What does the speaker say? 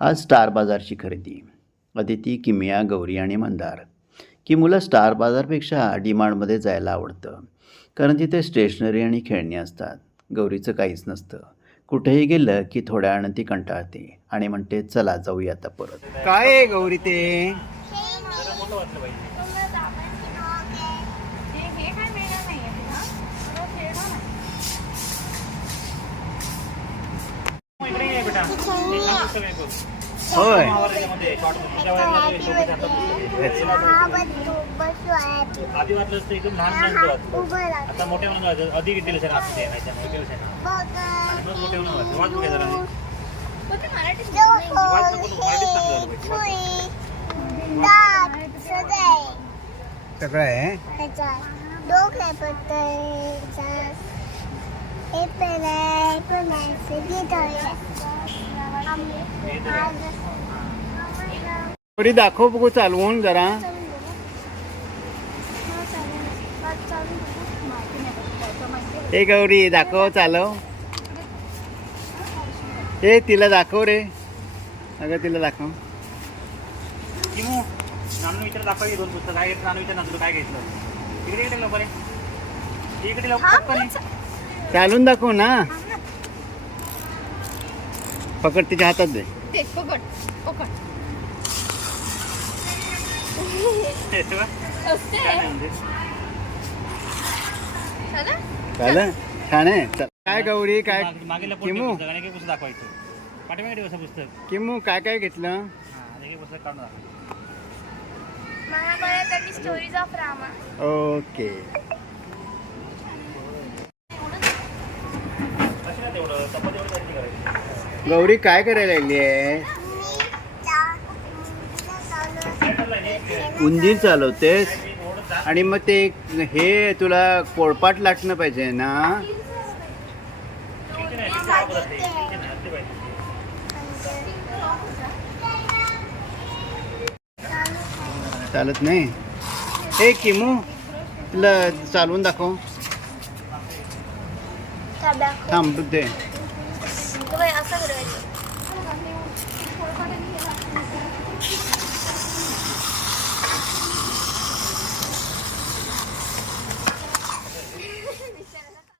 आज स्टार बाजारची खरेदी. अदिती किमिया गौरी आणि मंदार. किमूला स्टार बाजारपेक्षा डीमार्टमध्ये जायला आवडतं. कारण तिथे स्टेशनरी आणि खेळणी असतात. गौरीचं काहीच नसतं. कुठेही गेलं की थोड्या वेळानं ती कंटाळते आणि म्हणते चला जाऊया आता परत. काय आहे गौरी ते? होय आधी वाटलं असतं एकदम लहान मुलांचं आता मोठ्या अधिक डिटेल्स आहे ना ते वाच जरा सगळं आहे. हे पण आहे पण आहे सगळी गौरी दाखव बघू चालवून जरा. हे गौरी दाखव चालव. हे तिला दाखव रे. अगं तिला दाखव. नानू विचार दाखवा दोन पुस्तक. काय घेतलं नानू विचार काय घेतलं? इकडे इकडे लवकर. इकडे. चालून दाखव ना. पकड तिच्या हातात दे. पकड झालं छान आहे. चल. काय गौरी काय मागे- किमू? ठेव पुस्तक आणि एक पुस्तक दाखवायचं. पाठीमागे ठेव असं पुस्तक. किमू काय काय घेतलं? हा एक पुस्तक काढून दाखव. Mahabharat stories of Rama. Okay. Gauri काय करायला लागली आहे? उंदीर चालवतेस? आणि मग ते हे तुला कोळपाट लाटणं पाहिजे ना? चालत नाही? हे किमू तुला चालवून दाखव. थांब ごめん朝ぐらい